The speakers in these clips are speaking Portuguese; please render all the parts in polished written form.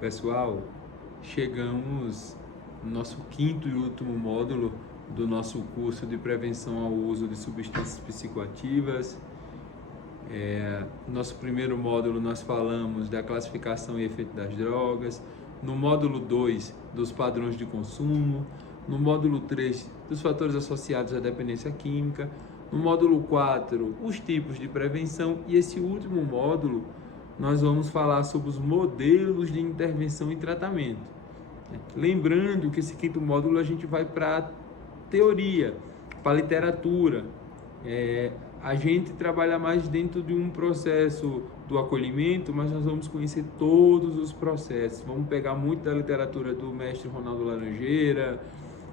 Pessoal, chegamos no nosso quinto e último módulo do nosso curso de prevenção ao uso de substâncias psicoativas. Nosso primeiro módulo nós falamos da classificação e efeito das drogas, no módulo 2 dos padrões de consumo, no módulo 3 dos fatores associados à dependência química, no módulo 4 os tipos de prevenção e esse último módulo nós vamos falar sobre os modelos de intervenção e tratamento. Lembrando que esse quinto módulo a gente vai para a teoria, para a literatura. A gente trabalha mais dentro de um processo do acolhimento, mas nós vamos conhecer todos os processos. Vamos pegar muito da literatura do mestre Ronaldo Laranjeira,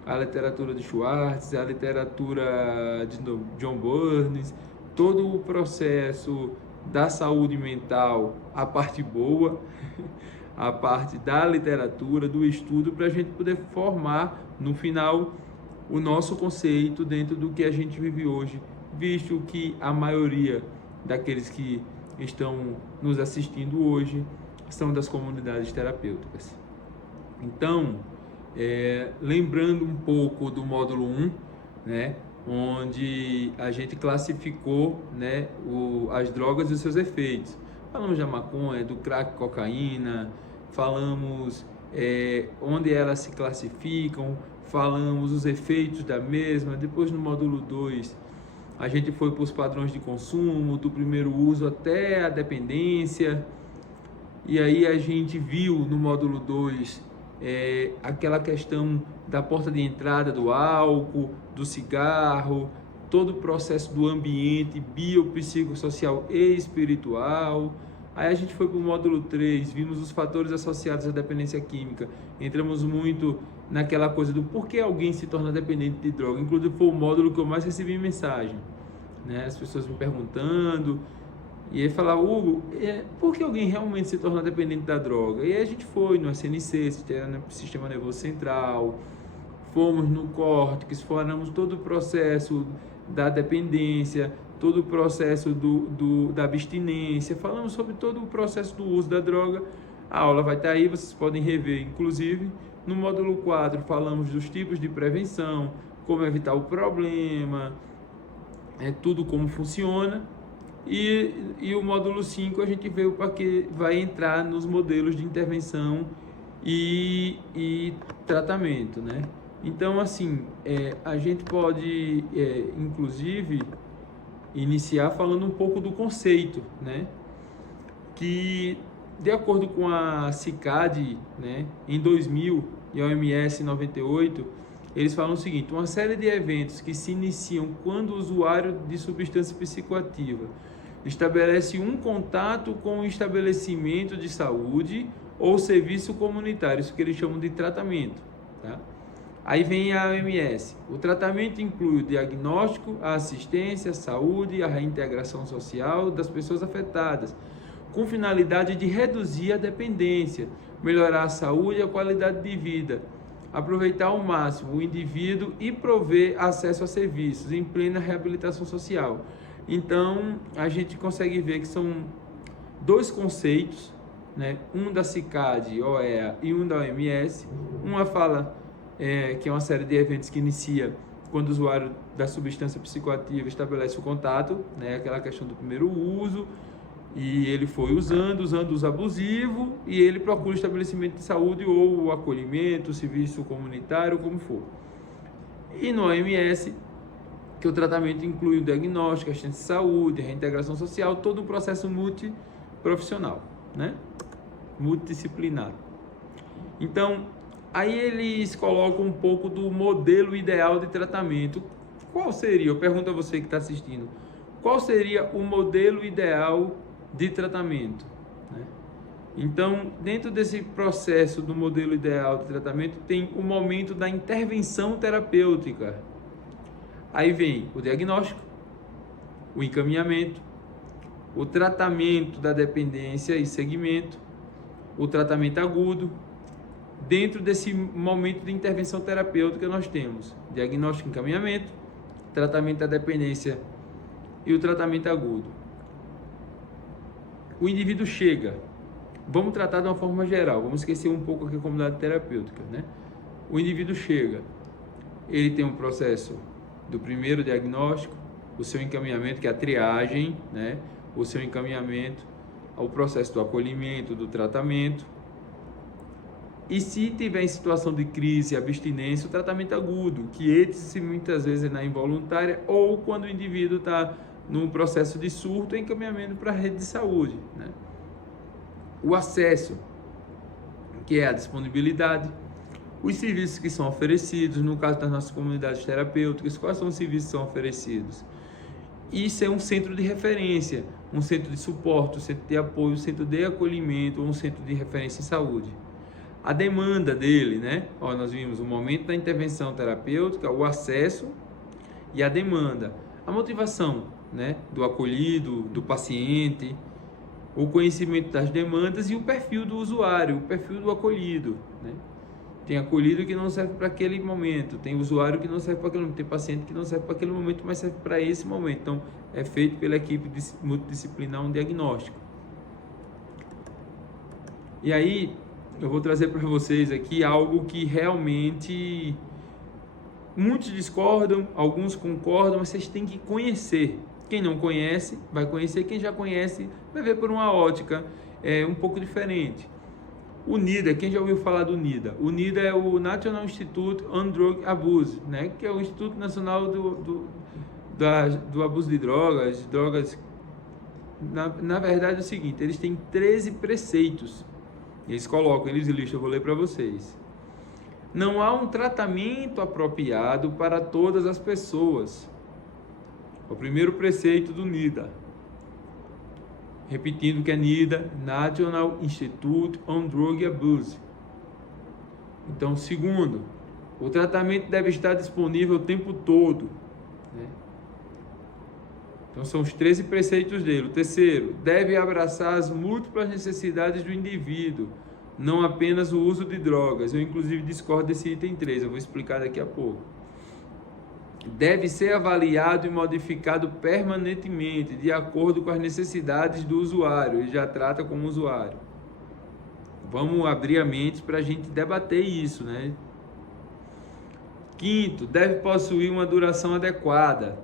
a literatura de Schwartz, a literatura de John Burns, todo o processo da saúde mental, a parte boa, a parte da literatura, do estudo, para a gente poder formar, no final, o nosso conceito dentro do que a gente vive hoje, visto que a maioria daqueles que estão nos assistindo hoje são das comunidades terapêuticas. Então, lembrando um pouco do módulo 1, né, onde a gente classificou, né, as drogas e os seus efeitos. Falamos da maconha, do crack, cocaína, falamos onde elas se classificam, falamos os efeitos da mesma. Depois, no módulo 2, a gente foi para os padrões de consumo, do primeiro uso até a dependência. E aí a gente viu no módulo 2 aquela questão da porta de entrada do álcool, do cigarro, todo o processo do ambiente biopsicossocial e espiritual. Aí a gente foi para o módulo 3, vimos os fatores associados à dependência química. Entramos muito naquela coisa do porquê alguém se torna dependente de droga. Inclusive foi o módulo que eu mais recebi mensagem, né? As pessoas me perguntando. E aí falar, Hugo, por que alguém realmente se torna dependente da droga? E aí a gente foi no SNC, Sistema Nervoso Central, fomos no córtex, falamos todo o processo da dependência, todo o processo da abstinência, falamos sobre todo o processo do uso da droga. A aula vai estar aí, vocês podem rever. Inclusive, no módulo 4, falamos dos tipos de prevenção, como evitar o problema, tudo como funciona. E o módulo 5 a gente veio para que vai entrar nos modelos de intervenção e tratamento, né? Então, assim, a gente pode, inclusive, iniciar falando um pouco do conceito, né? Que, de acordo com a CICAD, né, em 2000 e a OMS em 98, eles falam o seguinte: uma série de eventos que se iniciam quando o usuário de substância psicoativa estabelece um contato com o estabelecimento de saúde ou serviço comunitário, isso que eles chamam de tratamento, tá? Aí vem a OMS. O tratamento inclui o diagnóstico, a assistência, a saúde, a reintegração social das pessoas afetadas, com finalidade de reduzir a dependência, melhorar a saúde e a qualidade de vida, aproveitar ao máximo o indivíduo e prover acesso a serviços em plena reabilitação social. Então, a gente consegue ver que são dois conceitos, né? Um da CICAD, OEA, e um da OMS. Uma fala que é uma série de eventos que inicia quando o usuário da substância psicoativa estabelece o contato, né? Aquela questão do primeiro uso, e ele foi usando uso abusivo, e ele procura o estabelecimento de saúde ou o acolhimento, o serviço comunitário, como for. E no OMS, que o tratamento inclui o diagnóstico, a assistência de saúde, a reintegração social, todo o processo multiprofissional, né? Multidisciplinar. Então, aí eles colocam um pouco do modelo ideal de tratamento. Qual seria? Eu pergunto a você que está assistindo. Qual seria o modelo ideal de tratamento, né? Então, dentro desse processo do modelo ideal de tratamento, tem o momento da intervenção terapêutica. Aí vem o diagnóstico, o encaminhamento, o tratamento da dependência e segmento, o tratamento agudo. Dentro desse momento de intervenção terapêutica nós temos diagnóstico e encaminhamento, tratamento da dependência e o tratamento agudo. O indivíduo chega, Vamos tratar de uma forma geral, vamos esquecer um pouco aqui a comunidade terapêutica, né? O indivíduo chega, ele tem um processo do primeiro diagnóstico, o seu encaminhamento, que é a triagem, né? O seu encaminhamento ao processo do acolhimento, do tratamento. E se tiver em situação de crise, abstinência, o tratamento agudo, que esse muitas vezes é na involuntária, ou quando o indivíduo está num processo de surto, é encaminhamento para a rede de saúde, né? O acesso, que é a disponibilidade, os serviços que são oferecidos, no caso das nossas comunidades terapêuticas, quais são os serviços que são oferecidos? Isso é um centro de referência, um centro de suporte, um centro de apoio, um centro de acolhimento, um centro de referência em saúde. A demanda dele, né? Ó, nós vimos o momento da intervenção terapêutica, o acesso e a demanda. A motivação, né? Do acolhido, do paciente, o conhecimento das demandas e o perfil do usuário, o perfil do acolhido, né? Tem acolhido que não serve para aquele momento, tem usuário que não serve para aquele momento, tem paciente que não serve para aquele momento, mas serve para esse momento. Então, é feito pela equipe multidisciplinar um diagnóstico. E aí, eu vou trazer para vocês aqui algo que realmente muitos discordam, alguns concordam, mas vocês têm que conhecer. Quem não conhece, vai conhecer. Quem já conhece, vai ver por uma ótica um pouco diferente. O NIDA, quem já ouviu falar do NIDA? O NIDA é o National Institute on Drug Abuse, né? Que é o Instituto Nacional do Abuso de Drogas. Na verdade é o seguinte, eles têm 13 preceitos. Eles colocam, eles listam, eu vou ler para vocês. Não há um tratamento apropriado para todas as pessoas. O primeiro preceito do NIDA. Repetindo que é NIDA, National Institute on Drug Abuse. Então, segundo, o tratamento deve estar disponível o tempo todo, né? Então, são os 13 preceitos dele. O terceiro, deve abraçar as múltiplas necessidades do indivíduo, não apenas o uso de drogas. Eu, inclusive, discordo desse item 3, eu vou explicar daqui a pouco. Deve ser avaliado e modificado permanentemente, de acordo com as necessidades do usuário. Ele já trata como usuário. Vamos abrir a mente para a gente debater isso, né? Quinto, deve possuir uma duração adequada.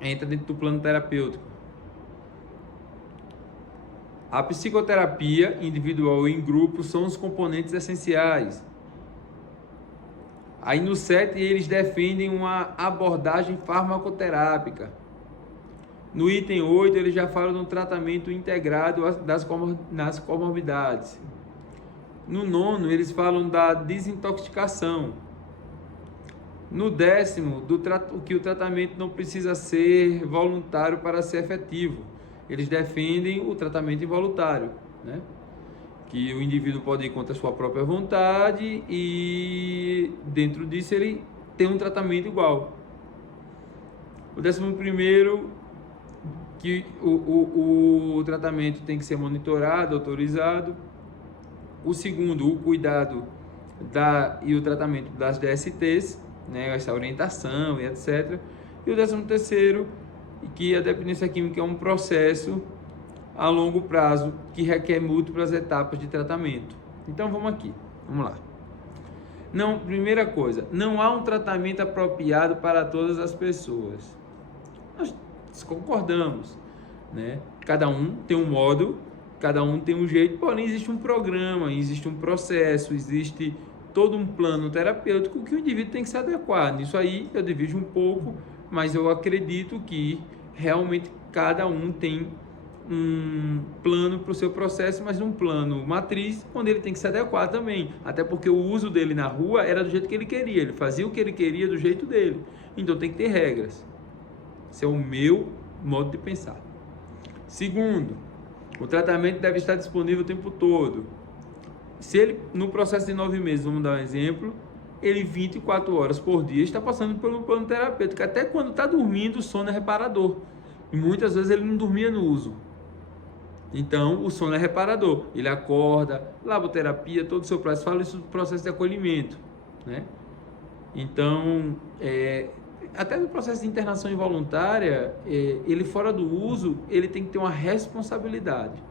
Entra dentro do plano terapêutico. A psicoterapia individual e em grupo são os componentes essenciais. Aí no 7 eles defendem uma abordagem farmacoterápica. No item 8 eles já falam no tratamento integrado das comorbidades. No 9 eles falam da desintoxicação. No 10º, que o tratamento não precisa ser voluntário para ser efetivo. Eles defendem o tratamento involuntário, né? Que o indivíduo pode ir contra a sua própria vontade e dentro disso ele tem um tratamento igual. O 11º, que o tratamento tem que ser monitorado, autorizado. O segundo, o cuidado e o tratamento das DSTs, né, essa orientação e etc. E o 13º, que a dependência química é um processo a longo prazo que requer múltiplas etapas de tratamento. Então vamos aqui, vamos lá. Não, primeira coisa, não há um tratamento apropriado para todas as pessoas. Nós concordamos, né? Cada um tem um modo, cada um tem um jeito, porém existe um programa, existe um processo, existe todo um plano terapêutico que o indivíduo tem que se adequar. Nisso aí eu divido um pouco, mas eu acredito que realmente cada um tem um plano para o seu processo, mas um plano matriz, onde ele tem que se adequar também, até porque o uso dele na rua era do jeito que ele queria, ele fazia o que ele queria do jeito dele, então tem que ter regras. Esse é o meu modo de pensar. Segundo, o tratamento deve estar disponível o tempo todo. Se ele, no processo de 9 meses, vamos dar um exemplo, ele 24 horas por dia está passando pelo plano terapêutico, até quando está dormindo o sono é reparador, e muitas vezes ele não dormia no uso. Então, o sono é reparador. Ele acorda, laboterapia, todo o seu processo. Fala isso do processo de acolhimento, né? Então, até no processo de internação involuntária, ele fora do uso, ele tem que ter uma responsabilidade.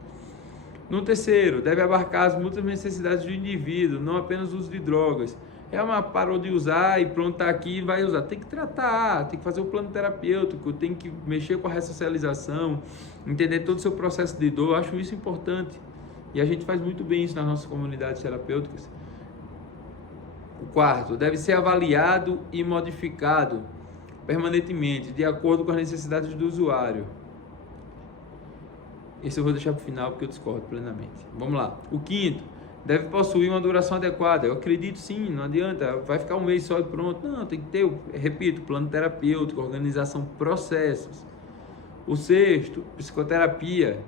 No terceiro, deve abarcar as múltiplas necessidades do indivíduo, não apenas o uso de drogas. Parou de usar e pronto, está aqui e vai usar. Tem que tratar, tem que fazer o plano terapêutico, tem que mexer com a ressocialização, entender todo o seu processo de dor. Eu acho isso importante. E a gente faz muito bem isso nas nossas comunidades terapêuticas. O quarto, deve ser avaliado e modificado permanentemente, de acordo com as necessidades do usuário. Esse eu vou deixar para o final porque eu discordo plenamente. Vamos lá. O quinto, deve possuir uma duração adequada. Eu acredito sim, não adianta, vai ficar um mês só e pronto. Não, tem que ter, repito, plano terapêutico, organização, processos. O sexto, psicoterapia.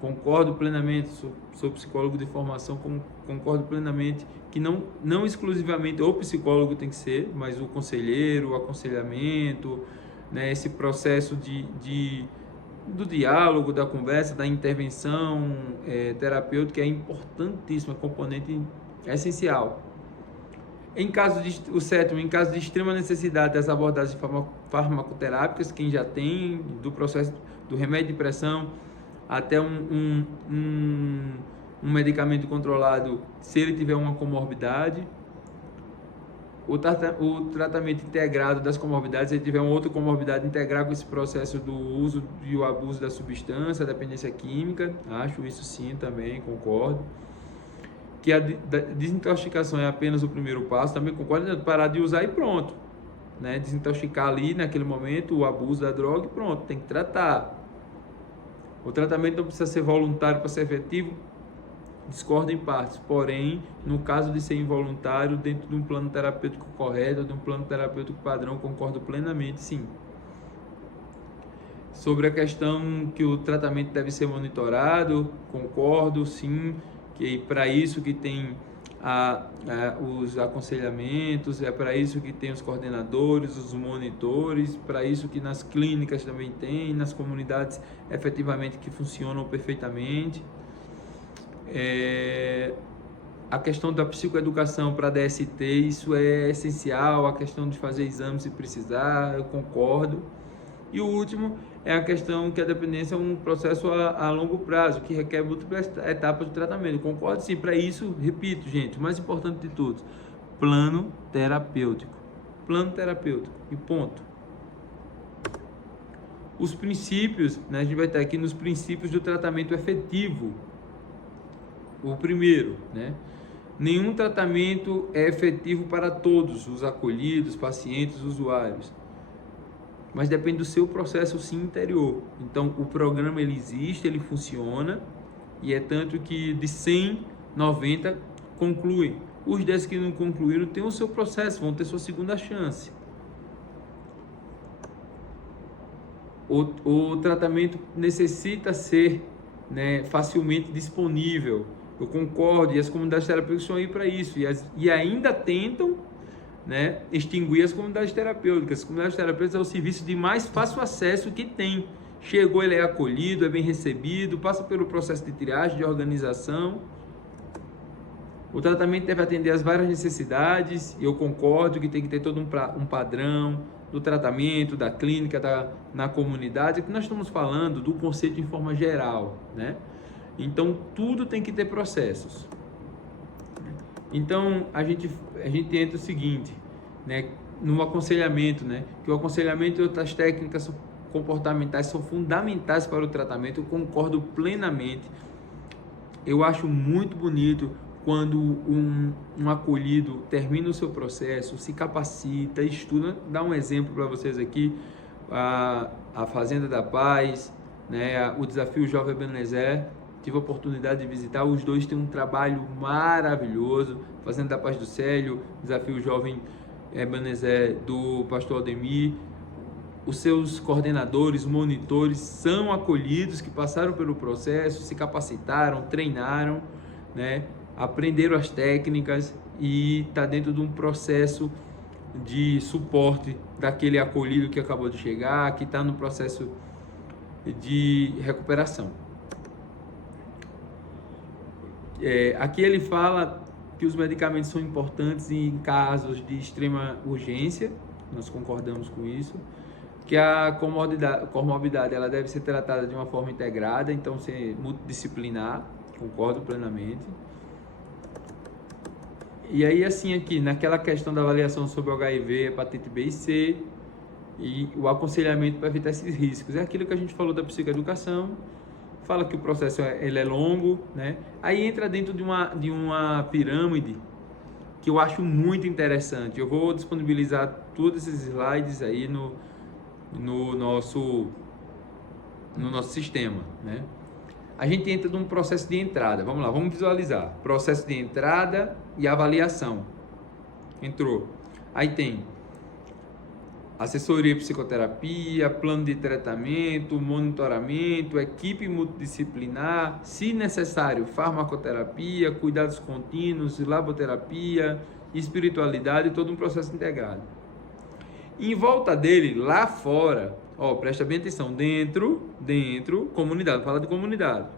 Concordo plenamente, sou psicólogo de formação, concordo plenamente que não exclusivamente o psicólogo tem que ser, mas o conselheiro, o aconselhamento, né, esse processo do diálogo, da conversa, da intervenção terapêutica é importantíssimo, é componente essencial. O sétimo, em caso de extrema necessidade das abordagens farmacoterápicas, quem já tem, do processo do remédio de pressão até um medicamento controlado, se ele tiver uma comorbidade. O tratamento integrado das comorbidades, se ele tiver uma outra comorbidade, integrar com esse processo do uso e o abuso da substância, a dependência química, acho isso sim também, concordo. Que a desintoxicação é apenas o primeiro passo, também concordo, parar de usar e pronto, né? Desintoxicar ali naquele momento o abuso da droga e pronto, tem que tratar. O tratamento não precisa ser voluntário para ser efetivo, discordo em partes, porém, no caso de ser involuntário, dentro de um plano terapêutico correto, de um plano terapêutico padrão, concordo plenamente, sim. Sobre a questão que o tratamento deve ser monitorado, concordo, sim, que para isso que tem os aconselhamentos, é para isso que tem os coordenadores, os monitores, para isso que nas clínicas também tem, nas comunidades efetivamente que funcionam perfeitamente. A questão da psicoeducação para DST, isso é essencial, a questão de fazer exames se precisar, eu concordo. E o último é a questão que a dependência é um processo a longo prazo, que requer múltiplas etapas de tratamento. Concordo sim, para isso, repito, gente, o mais importante de tudo, plano terapêutico. Plano terapêutico, e ponto. Os princípios, né, a gente vai estar aqui nos princípios do tratamento efetivo. O primeiro, né? Nenhum tratamento é efetivo para todos os acolhidos, pacientes, usuários. Mas depende do seu processo sim interior. Então, o programa ele existe, ele funciona, e é tanto que de 100, 90 concluem. Os 10 que não concluíram têm o seu processo, vão ter sua segunda chance. O tratamento necessita ser, né, facilmente disponível. Eu concordo, e as comunidades terapêuticas estão aí para isso, e ainda tentam, né, extinguir as comunidades terapêuticas. As comunidades terapêuticas é o serviço de mais fácil acesso que tem. Chegou, ele é acolhido, é bem recebido, passa pelo processo de triagem, de organização. O tratamento deve atender às várias necessidades, e eu concordo que tem que ter todo um padrão do tratamento, da clínica, na comunidade, que nós estamos falando do conceito em forma geral, né? Então, tudo tem que ter processos. Então, a gente entra o seguinte, né, no aconselhamento, né, que o aconselhamento e outras técnicas comportamentais são fundamentais para o tratamento. Eu concordo plenamente. Eu acho muito bonito quando um acolhido termina o seu processo, se capacita, estuda. Dá um exemplo para vocês aqui, a Fazenda da Paz, né, o Desafio Jovem Ebenezer. Tive a oportunidade de visitar, os dois têm um trabalho maravilhoso. Fazenda da Paz do Célio, Desafio Jovem Ebenezer do Pastor Aldemir. Os seus coordenadores, monitores são acolhidos, que passaram pelo processo, se capacitaram, treinaram, né, aprenderam as técnicas e está dentro de um processo de suporte daquele acolhido que acabou de chegar, que está no processo de recuperação. Aqui ele fala que os medicamentos são importantes em casos de extrema urgência, nós concordamos com isso, que a comorbidade ela deve ser tratada de uma forma integrada, então ser multidisciplinar, Concordo plenamente. E aí, assim, aqui, naquela questão da avaliação sobre o HIV, hepatite B e C, e o aconselhamento para evitar esses riscos. É aquilo que a gente falou da psicoeducação, fala que o processo ele é longo, né? Aí entra dentro de uma pirâmide que eu acho muito interessante. Eu vou disponibilizar todos esses slides aí no nosso sistema, né? A gente entra num processo de entrada. Vamos lá, vamos visualizar. Processo de entrada e avaliação. Entrou. Aí tem assessoria, psicoterapia, plano de tratamento, monitoramento, equipe multidisciplinar, se necessário, farmacoterapia, cuidados contínuos, laboterapia, espiritualidade, todo um processo integrado. Em volta dele, lá fora, ó, presta bem atenção, dentro, comunidade, fala de comunidade.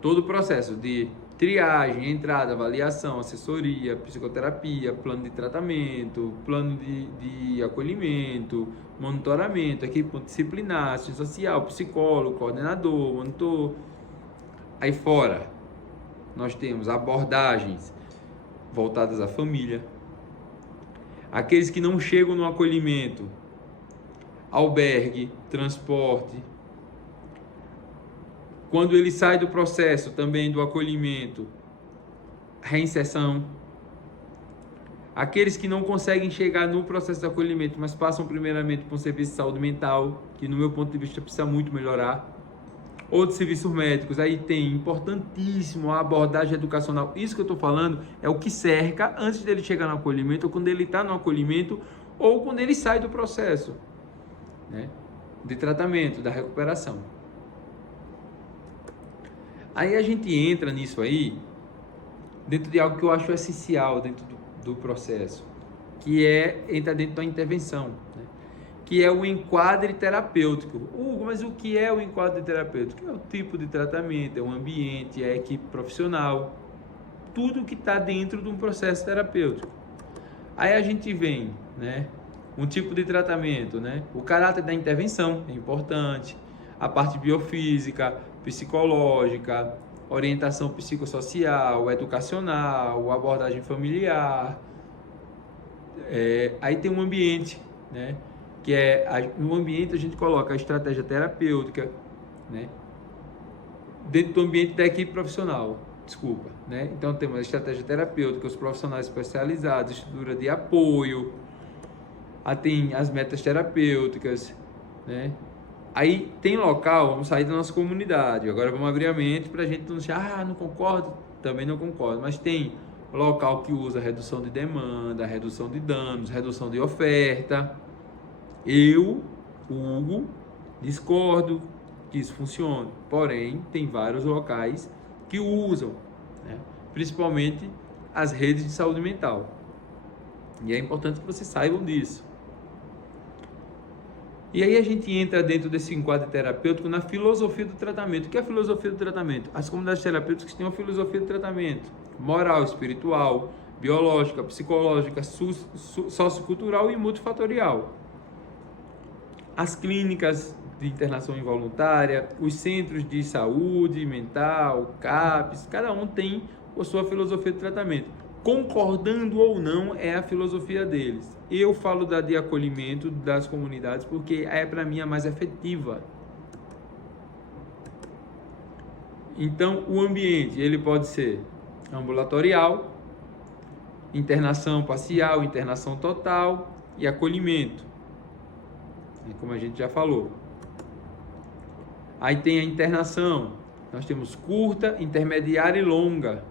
Todo o processo de triagem, entrada, avaliação, assessoria, psicoterapia, plano de tratamento, plano de acolhimento, monitoramento, equipe disciplinar, assistente social, psicólogo, coordenador, monitor. Aí fora, nós temos abordagens voltadas à família. Aqueles que não chegam no acolhimento, albergue, transporte. Quando ele sai do processo também do acolhimento, reinserção. Aqueles que não conseguem chegar no processo de acolhimento, mas passam primeiramente por um serviço de saúde mental, que no meu ponto de vista precisa muito melhorar. Outros serviços médicos, aí tem importantíssimo a abordagem educacional. Isso que eu estou falando é o que cerca antes dele chegar no acolhimento, ou quando ele está no acolhimento, ou quando ele sai do processo, né, de tratamento, da recuperação. Aí a gente entra nisso aí, dentro de algo que eu acho essencial dentro do processo, que entra dentro da intervenção, né? Que é o enquadre terapêutico. Hugo, mas o que é o enquadre terapêutico? É o tipo de tratamento, é o ambiente, é a equipe profissional, tudo que está dentro de um processo terapêutico. Aí a gente vem, né, um tipo de tratamento, né, o caráter da intervenção é importante, a parte biofísica, psicológica, orientação psicossocial, educacional, abordagem familiar. Aí tem um ambiente, né, que no ambiente a gente coloca a estratégia terapêutica, né, dentro do ambiente da equipe profissional, né? Então temos a estratégia terapêutica, os profissionais especializados, estrutura de apoio, tem as metas terapêuticas, né? Aí tem local, vamos sair da nossa comunidade, agora vamos abrir a mente para a gente não dizer, não concordo, também não concordo, mas tem local que usa redução de demanda, redução de danos, redução de oferta. Eu, Hugo, discordo que isso funcione, porém tem vários locais que usam, né, principalmente as redes de saúde mental, e é importante que vocês saibam disso. E aí a gente entra dentro desse enquadro terapêutico na filosofia do tratamento. O que é a filosofia do tratamento? As comunidades terapêuticas têm uma filosofia do tratamento moral, espiritual, biológica, psicológica, sociocultural e multifatorial. As clínicas de internação involuntária, os centros de saúde mental, CAPs, cada um tem a sua filosofia de tratamento. Concordando ou não, é a filosofia deles. Eu falo da de acolhimento das comunidades porque é para mim a mais efetiva. Então, o ambiente, ele pode ser ambulatorial, internação parcial, internação total e acolhimento, como a gente já falou. Aí tem a internação, nós temos curta, intermediária e longa.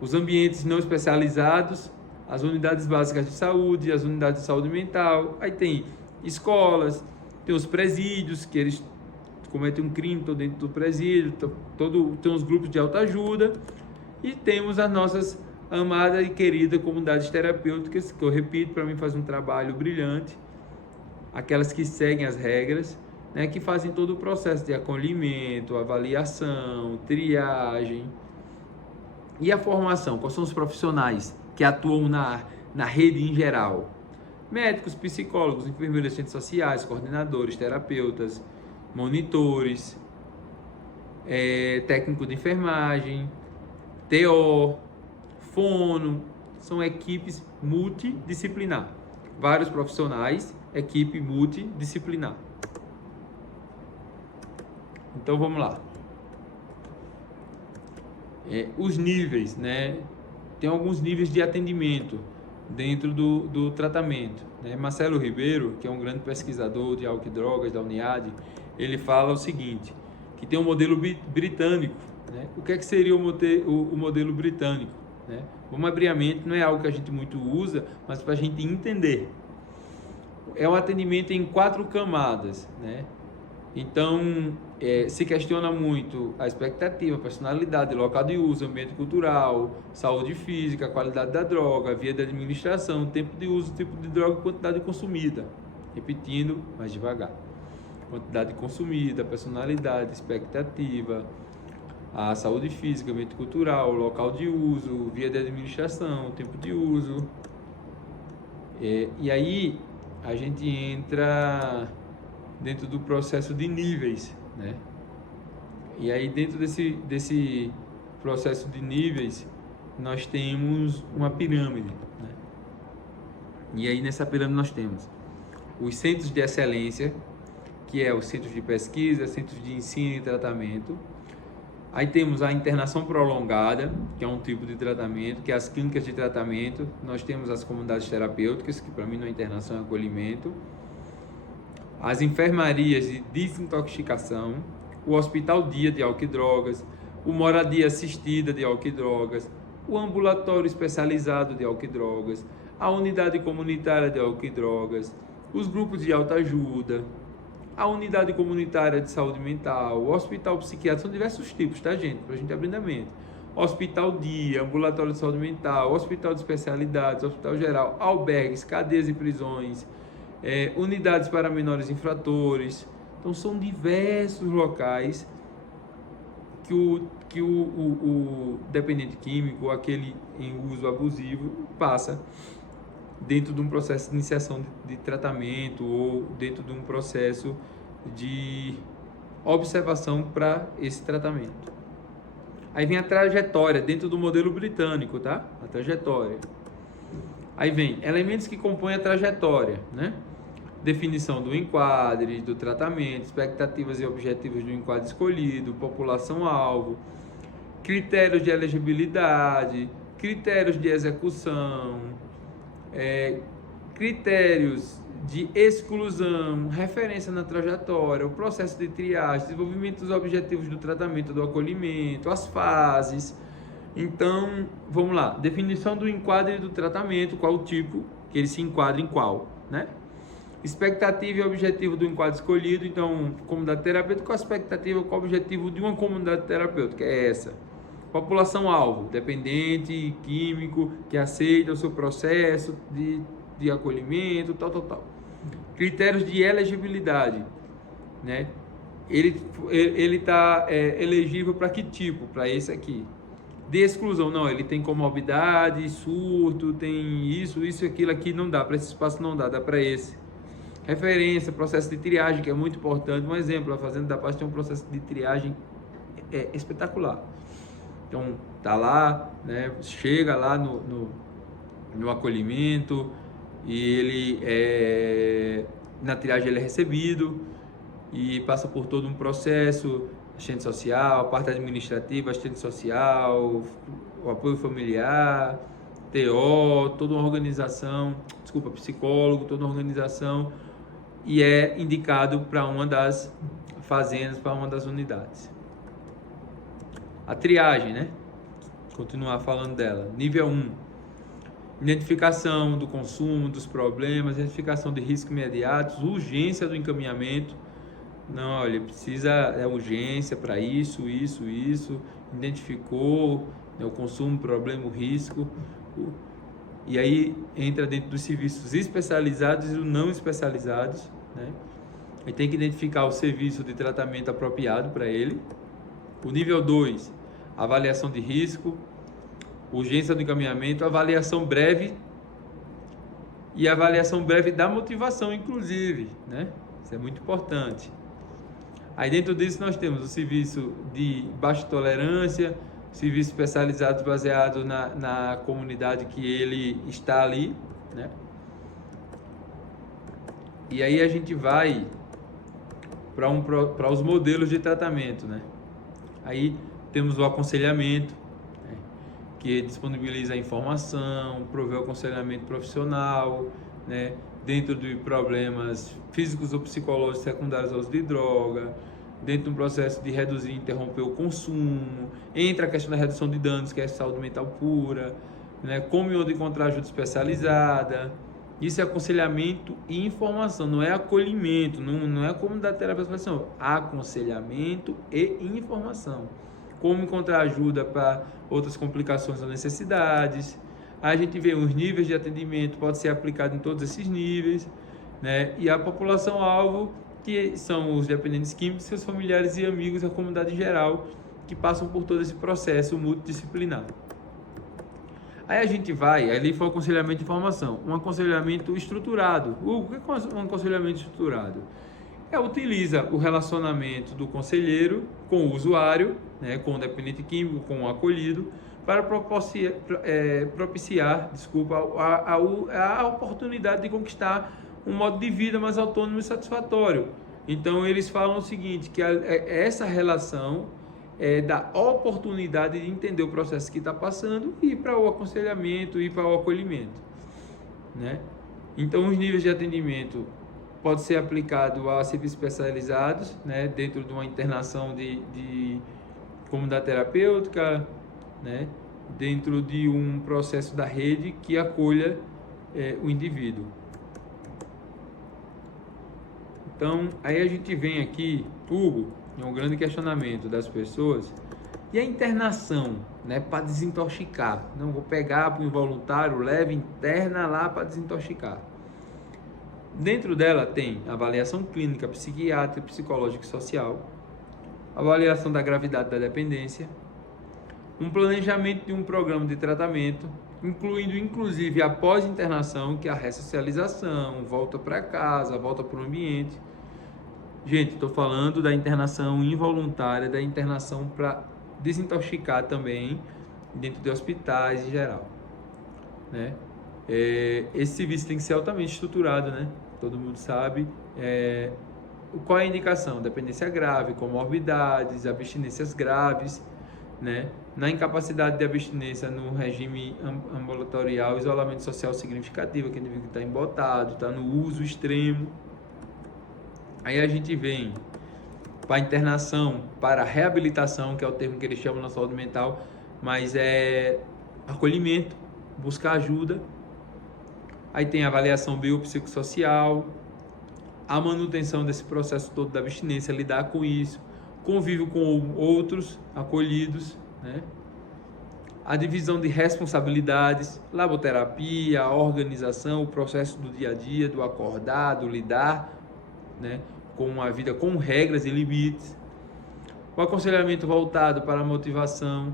Os ambientes não especializados, as unidades básicas de saúde, as unidades de saúde mental. Aí tem escolas, tem os presídios, que eles cometem um crime dentro do presídio, tem os grupos de autoajuda. E temos as nossas amadas e queridas comunidades terapêuticas, que eu repito, para mim faz um trabalho brilhante. Aquelas que seguem as regras, né, que fazem todo o processo de acolhimento, avaliação, triagem. E a formação? Quais são os profissionais que atuam na rede em geral? Médicos, psicólogos, enfermeiros, assistentes sociais, coordenadores, terapeutas, monitores. técnico de enfermagem, TO, fono, são equipes multidisciplinar. Vários profissionais, equipe multidisciplinar. Então vamos lá. Os níveis, né? Tem alguns níveis de atendimento dentro do tratamento, né? Marcelo Ribeiro, que é um grande pesquisador de álcool e drogas da UNIAD, ele fala o seguinte, que tem um modelo britânico, né? O que é que seria o modelo britânico, né? Vamos abrir a mente, não é algo que a gente muito usa, mas para a gente entender. É um atendimento em 4 camadas, né? Então, se questiona muito a expectativa, a personalidade, local de uso, ambiente cultural, saúde física, qualidade da droga, via de administração, tempo de uso, tipo de droga, quantidade consumida. Repetindo, mais devagar. Quantidade consumida, personalidade, expectativa, a saúde física, ambiente cultural, local de uso, via de administração, tempo de uso. E aí, a gente entra dentro do processo de níveis, né? E aí dentro desse processo de níveis nós temos uma pirâmide, né? E aí nessa pirâmide nós temos os centros de excelência, que é os centros de pesquisa, centros de ensino e tratamento. Aí temos a internação prolongada, que é um tipo de tratamento, que é as clínicas de tratamento. Nós temos as comunidades terapêuticas, que para mim não é internação, é acolhimento. As enfermarias de desintoxicação, o hospital-dia de álcool e drogas, o moradia assistida de álcool e drogas, o ambulatório especializado de álcool e drogas, a unidade comunitária de álcool e drogas, os grupos de autoajuda, a unidade comunitária de saúde mental, o hospital psiquiátrico, são diversos tipos, tá, gente? Pra gente abrir a mente. Hospital-dia, ambulatório de saúde mental, hospital de especialidades, hospital geral, albergues, cadeias e prisões, unidades para menores infratores. Então são diversos locais que o dependente químico, aquele em uso abusivo, passa dentro de um processo de iniciação de tratamento ou dentro de um processo de observação para esse tratamento. Aí vem a trajetória dentro do modelo britânico, tá? A trajetória. Aí vem elementos que compõem a trajetória, né? Definição do enquadre, do tratamento, expectativas e objetivos do enquadre escolhido, população-alvo, critérios de elegibilidade, critérios de execução, critérios de exclusão, referência na trajetória, o processo de triagem, desenvolvimento dos objetivos do tratamento, do acolhimento, as fases. Então, vamos lá, definição do enquadre do tratamento, qual o tipo que ele se enquadra em qual, né? Expectativa e objetivo do enquadro escolhido. Então, comunidade terapêutica, qual a expectativa, qual o objetivo de uma comunidade terapêutica? É essa. População-alvo, dependente, químico, que aceita o seu processo de acolhimento, tal. Critérios de elegibilidade, né? Ele está elegível para que tipo? Para esse aqui. De exclusão, não, ele tem comorbidade, surto, tem isso, aquilo aqui, não dá, para esse espaço não dá, dá para esse. Referência, processo de triagem, que é muito importante. Um exemplo, a Fazenda da Paz tem um processo de triagem espetacular. Então, tá lá, né, chega lá no acolhimento e ele, na triagem ele é recebido e passa por todo um processo, assistente social, a parte administrativa, assistente social, o apoio familiar, TO, toda uma organização, psicólogo, toda uma organização, e é indicado para uma das fazendas, para uma das unidades. A triagem, né? Continuar falando dela. Nível 1. Identificação do consumo, dos problemas, identificação de riscos imediatos, urgência do encaminhamento. Não, olha, precisa, urgência para isso. Identificou, né, o consumo, o problema, o risco. E aí entra dentro dos serviços especializados e os não especializados, né? E tem que identificar o serviço de tratamento apropriado para ele. O nível 2, avaliação de risco, urgência do encaminhamento, avaliação breve e avaliação breve da motivação, inclusive, né? Isso é muito importante. Aí dentro disso nós temos o serviço de baixa tolerância, serviços especializados baseados na comunidade que ele está ali, né? E aí a gente vai para os modelos de tratamento, né? Aí temos o aconselhamento, né? Que disponibiliza a informação, provê o aconselhamento profissional, né? Dentro de problemas físicos ou psicológicos secundários ao uso de droga, dentro do processo de reduzir e interromper o consumo, entra a questão da redução de danos, que é saúde mental pura, né? Como e onde encontrar ajuda especializada. Isso é aconselhamento e informação, não é acolhimento, não é como da terapia, aconselhamento e informação. Como encontrar ajuda para outras complicações ou necessidades. A gente vê os níveis de atendimento, pode ser aplicado em todos esses níveis, né? E a população-alvo, que são os dependentes químicos, seus familiares e amigos, a comunidade em geral, que passam por todo esse processo multidisciplinar. Aí a gente vai, ali foi o aconselhamento de informação, um aconselhamento estruturado. O que é um aconselhamento estruturado? Utiliza o relacionamento do conselheiro com o usuário, né, com o dependente químico, com o acolhido, para propiciar a oportunidade de conquistar um modo de vida mais autônomo e satisfatório. Então eles falam o seguinte, que essa relação da oportunidade de entender o processo que está passando e ir para o aconselhamento e para o acolhimento, né? Então os níveis de atendimento pode ser aplicado a serviços especializados, né? Dentro de uma internação de comunidade terapêutica, né? Dentro de um processo da rede que acolha o indivíduo. Então aí a gente vem aqui, Hugo, é um grande questionamento das pessoas. E a internação, né, para desintoxicar? Não vou pegar para o involuntário, leva interna lá para desintoxicar. Dentro dela tem avaliação clínica, psiquiátrica, psicológica e social, avaliação da gravidade da dependência, um planejamento de um programa de tratamento, incluindo inclusive após internação, que é a ressocialização, volta para casa, volta para o ambiente. Gente, estou falando da internação involuntária, da internação para desintoxicar também, dentro de hospitais em geral, né? Esse serviço tem que ser altamente estruturado, né? Todo mundo sabe. Qual é a indicação? Dependência grave, comorbidades, abstinências graves, né? Na incapacidade de abstinência no regime ambulatorial, isolamento social significativo, que o indivíduo está embotado, está no uso extremo. Aí a gente vem para a internação, para a reabilitação, que é o termo que eles chamam na saúde mental, mas é acolhimento, buscar ajuda. Aí tem a avaliação biopsicossocial, a manutenção desse processo todo da abstinência, lidar com isso, convívio com outros acolhidos, né? A divisão de responsabilidades, laboterapia, a organização, o processo do dia a dia, do acordar, do lidar, né, com a vida com regras e limites, o aconselhamento voltado para a motivação,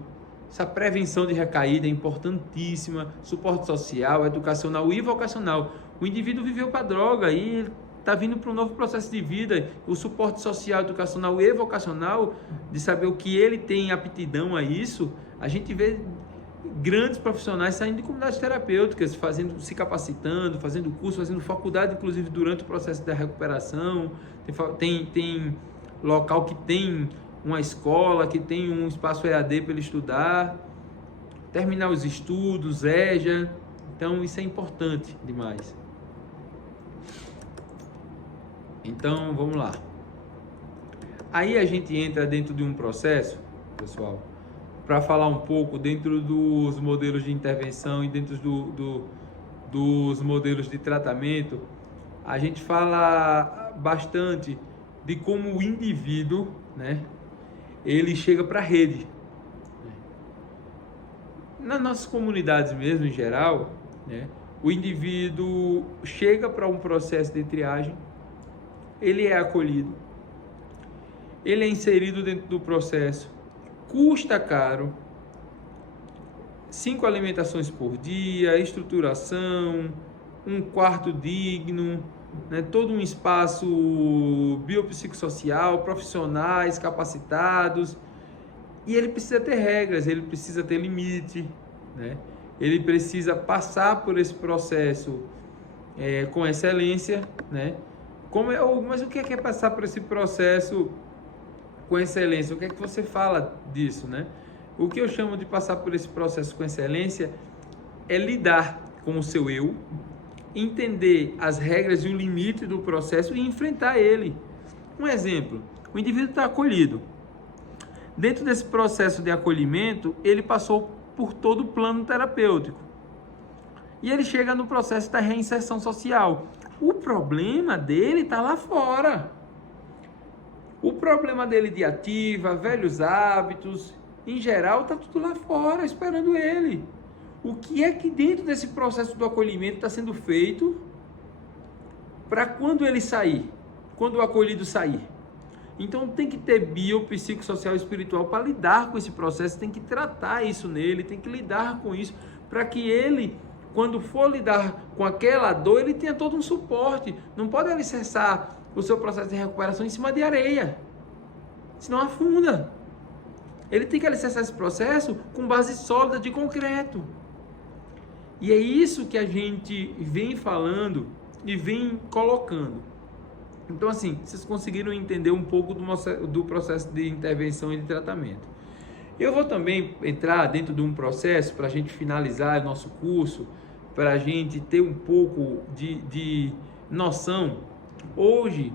essa prevenção de recaída é importantíssima, suporte social, educacional e vocacional. O indivíduo viveu com a droga e está vindo para um novo processo de vida, o suporte social, educacional e vocacional, de saber o que ele tem aptidão a isso. A gente vê grandes profissionais saindo de comunidades terapêuticas, se capacitando, fazendo curso, fazendo faculdade, inclusive durante o processo da recuperação. Tem local que tem uma escola, que tem um espaço EAD para ele estudar, terminar os estudos, EJA. Então isso é importante demais. Então vamos lá. Aí a gente entra dentro de um processo, pessoal, para falar um pouco dentro dos modelos de intervenção e dentro dos modelos de tratamento. A gente fala bastante de como o indivíduo, né, ele chega para a rede. Nas nossas comunidades mesmo, em geral, né, o indivíduo chega para um processo de triagem, ele é acolhido, ele é inserido dentro do processo, custa caro, 5 alimentações por dia, estruturação, um quarto digno, né, todo um espaço biopsicossocial, profissionais capacitados, e ele precisa ter regras, ele precisa ter limite, né? Ele precisa passar por esse processo com excelência, né? Mas o que é passar por esse processo com excelência? O que é que você fala disso, né? O que eu chamo de passar por esse processo com excelência é lidar com o seu eu, entender as regras e o limite do processo e enfrentar ele. Um exemplo, o indivíduo está acolhido. Dentro desse processo de acolhimento, ele passou por todo o plano terapêutico. E ele chega no processo da reinserção social. O problema dele está lá fora. O problema dele de ativa, velhos hábitos, em geral, está tudo lá fora, esperando ele. O que é que dentro desse processo do acolhimento está sendo feito para quando ele sair, quando o acolhido sair? Então tem que ter biopsicossocial e espiritual para lidar com esse processo, tem que tratar isso nele, tem que lidar com isso, para que ele, quando for lidar com aquela dor, ele tenha todo um suporte. Não pode alicerçar o seu processo de recuperação em cima de areia, senão afunda. Ele tem que alicerçar esse processo com base sólida de concreto. E é isso que a gente vem falando e vem colocando. Então, assim, vocês conseguiram entender um pouco do processo de intervenção e de tratamento. Eu vou também entrar dentro de um processo para a gente finalizar o nosso curso, para a gente ter um pouco de noção. Hoje,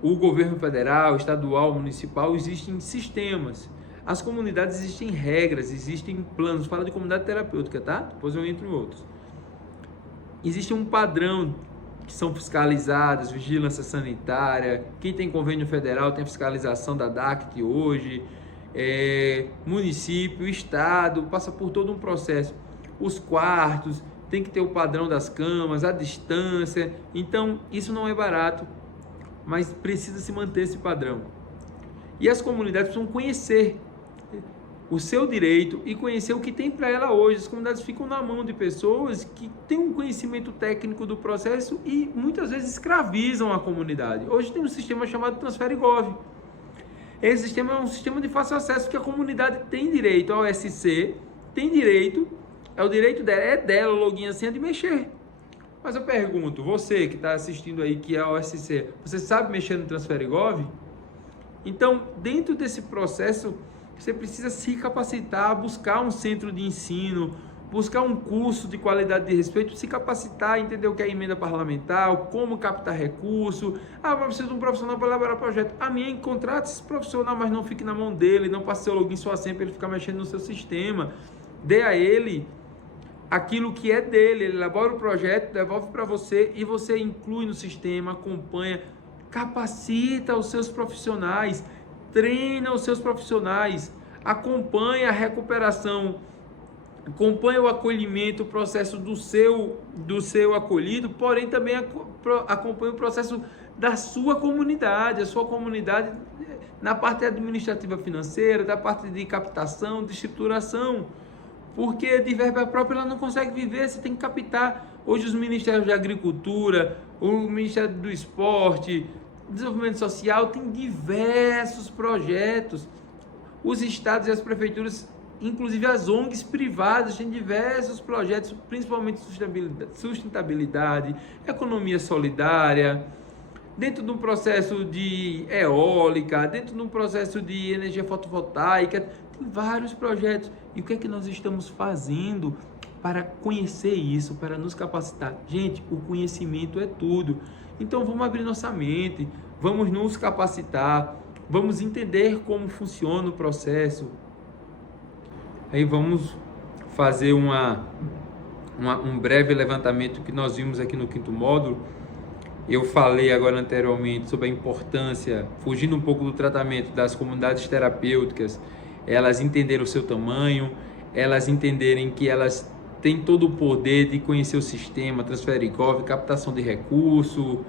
o governo federal, estadual, municipal, existem sistemas. As comunidades existem regras, existem planos. Fala de comunidade terapêutica, tá? Depois eu entro em outros. Existe um padrão que são fiscalizadas, vigilância sanitária, quem tem convênio federal tem fiscalização da DACT hoje, município, estado, passa por todo um processo. Os quartos, tem que ter o padrão das camas, a distância. Então, isso não é barato, mas precisa se manter esse padrão. E as comunidades precisam conhecer o seu direito e conhecer o que tem para ela hoje. As comunidades ficam na mão de pessoas que têm um conhecimento técnico do processo e muitas vezes escravizam a comunidade. Hoje tem um sistema chamado Transfere.gov. Esse sistema é um sistema de fácil acesso que a comunidade tem direito. A OSC tem direito, é o direito dela, é dela o login e a senha de mexer. Mas eu pergunto, você que está assistindo aí, que é a OSC, você sabe mexer no Transfere.gov? Então, dentro desse processo, você precisa se capacitar, buscar um centro de ensino, buscar um curso de qualidade de respeito, se capacitar, entender o que é emenda parlamentar, como captar recurso. Eu preciso de um profissional para elaborar projeto. Contrate esse profissional, mas não fique na mão dele, não passe seu login sua senha para ele ficar mexendo no seu sistema. Dê a ele aquilo que é dele, ele elabora o projeto, devolve para você e você inclui no sistema, acompanha, capacita os seus profissionais, treina os seus profissionais, acompanha a recuperação, acompanha o acolhimento, o processo do seu acolhido, porém também acompanha o processo da sua comunidade, a sua comunidade na parte administrativa financeira, da parte de captação, de estruturação, porque de verba própria ela não consegue viver, você tem que captar. Hoje os ministérios da Agricultura, o Ministério do Esporte, Desenvolvimento Social, tem diversos projetos. Os estados e as prefeituras, inclusive as ONGs privadas, têm diversos projetos, principalmente sustentabilidade, economia solidária, dentro de um processo de eólica, dentro de um processo de energia fotovoltaica, tem vários projetos. E o que é que nós estamos fazendo para conhecer isso, para nos capacitar? Gente, o conhecimento é tudo. Então vamos abrir nossa mente, vamos nos capacitar, vamos entender como funciona o processo. Aí vamos fazer um breve levantamento que nós vimos aqui no 5º módulo. Eu falei agora anteriormente sobre a importância, fugindo um pouco do tratamento, das comunidades terapêuticas, elas entenderem o seu tamanho, elas entenderem que elas têm todo o poder de conhecer o sistema, Transfere.gov, captação de recurso,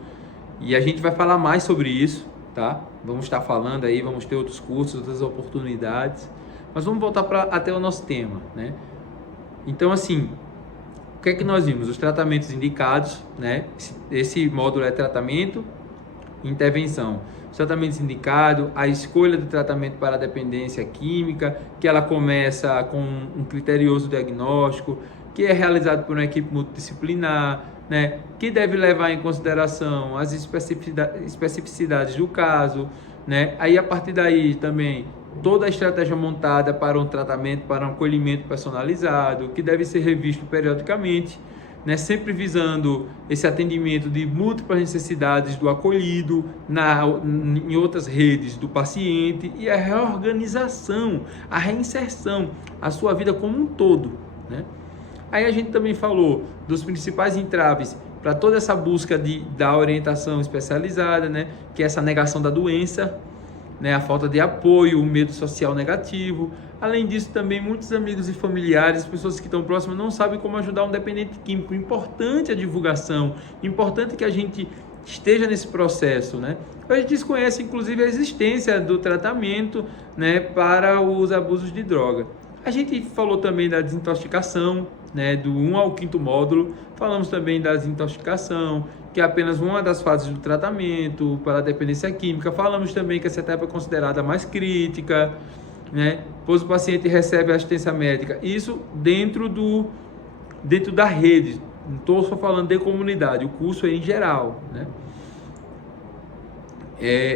e a gente vai falar mais sobre isso, tá? Vamos estar falando aí, vamos ter outros cursos, outras oportunidades, mas vamos voltar até o nosso tema, né? Então, assim, o que é que nós vimos? Os tratamentos indicados, né? Esse módulo é tratamento, intervenção. Os tratamentos indicados, a escolha do tratamento para a dependência química, que ela começa com um criterioso diagnóstico, que é realizado por uma equipe multidisciplinar, né? Que deve levar em consideração as especificidades do caso, né? Aí, a partir daí, também toda a estratégia montada para um tratamento, para um acolhimento personalizado, que deve ser revisto periodicamente, né, sempre visando esse atendimento de múltiplas necessidades do acolhido, em outras redes do paciente, e a reorganização, a reinserção, a sua vida como um todo, né? Aí a gente também falou dos principais entraves para toda essa busca da orientação especializada, né, que é essa negação da doença, né, a falta de apoio, o medo social negativo. Além disso, também muitos amigos e familiares, pessoas que estão próximas, não sabem como ajudar um dependente químico. Importante a divulgação, importante que a gente esteja nesse processo, né? A gente desconhece, inclusive, a existência do tratamento, né, para os abusos de droga. A gente falou também da desintoxicação, né, do 1 ao 5º módulo. Falamos também da desintoxicação, que é apenas uma das fases do tratamento para a dependência química. Falamos também que essa etapa é considerada mais crítica, né, pois o paciente recebe assistência médica. Isso dentro da rede. Não estou só falando de comunidade, o curso é em geral, né?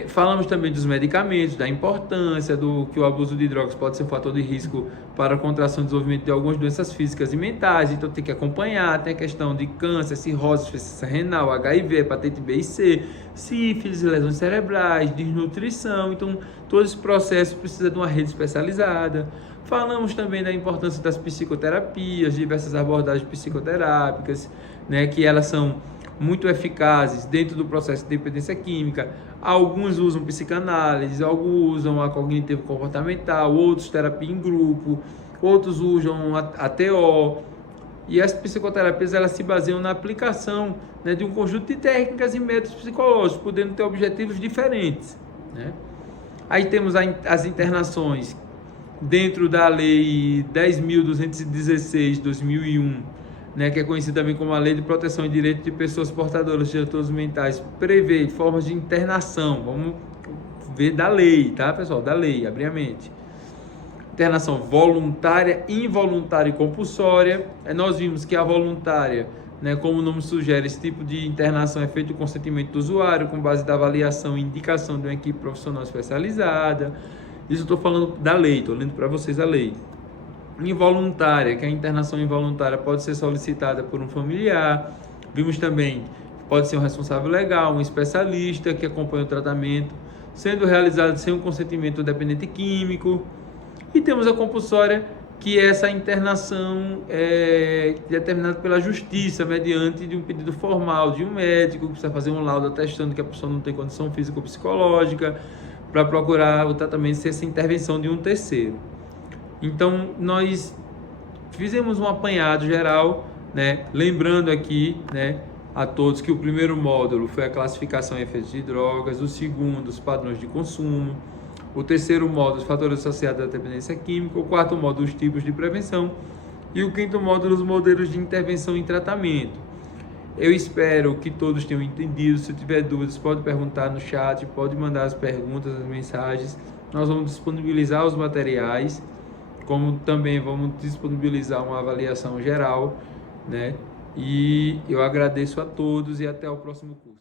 Falamos também dos medicamentos, da importância do que o abuso de drogas pode ser um fator de risco para a contração e desenvolvimento de algumas doenças físicas e mentais, então tem que acompanhar. Tem a questão de câncer, cirrose, insuficiência renal, HIV, hepatite B e C, sífilis, lesões cerebrais, desnutrição. Então todo esse processo precisa de uma rede especializada. Falamos também da importância das psicoterapias, diversas abordagens psicoterápicas, né, que elas são muito eficazes dentro do processo de dependência química. Alguns usam psicanálise, alguns usam a cognitivo-comportamental, outros terapia em grupo, outros usam a TO. E as psicoterapias, elas se baseiam na aplicação, né, de um conjunto de técnicas e métodos psicológicos, podendo ter objetivos diferentes, né? Aí temos as internações dentro da Lei 10.216/2001, né, que é conhecida também como a Lei de Proteção e Direito de Pessoas Portadoras de Transtornos Mentais, prevê formas de internação. Vamos ver da lei, tá, pessoal? Da lei, abrir a mente. Internação voluntária, involuntária e compulsória. Nós vimos que a voluntária, né, como o nome sugere, esse tipo de internação é feito com consentimento do usuário, com base da avaliação e indicação de uma equipe profissional especializada. Isso eu estou falando da lei, estou lendo para vocês a lei. Involuntária, que a internação involuntária pode ser solicitada por um familiar. Vimos também que pode ser um responsável legal, um especialista que acompanha o tratamento, sendo realizado sem o consentimento do dependente químico. E temos a compulsória, que é essa internação determinada pela justiça, mediante de um pedido formal de um médico, que precisa fazer um laudo atestando que a pessoa não tem condição física ou psicológica, para procurar o tratamento sem essa intervenção de um terceiro. Então, nós fizemos um apanhado geral, né, lembrando aqui, né, a todos que o primeiro módulo foi a classificação e efeitos de drogas, o segundo, os padrões de consumo, o terceiro módulo, os fatores associados à dependência química, o quarto módulo, os tipos de prevenção, e o quinto módulo, os modelos de intervenção em tratamento. Eu espero que todos tenham entendido. Se tiver dúvidas, pode perguntar no chat, pode mandar as perguntas, as mensagens. Nós vamos disponibilizar os materiais, como também vamos disponibilizar uma avaliação geral, né? E eu agradeço a todos e até o próximo curso.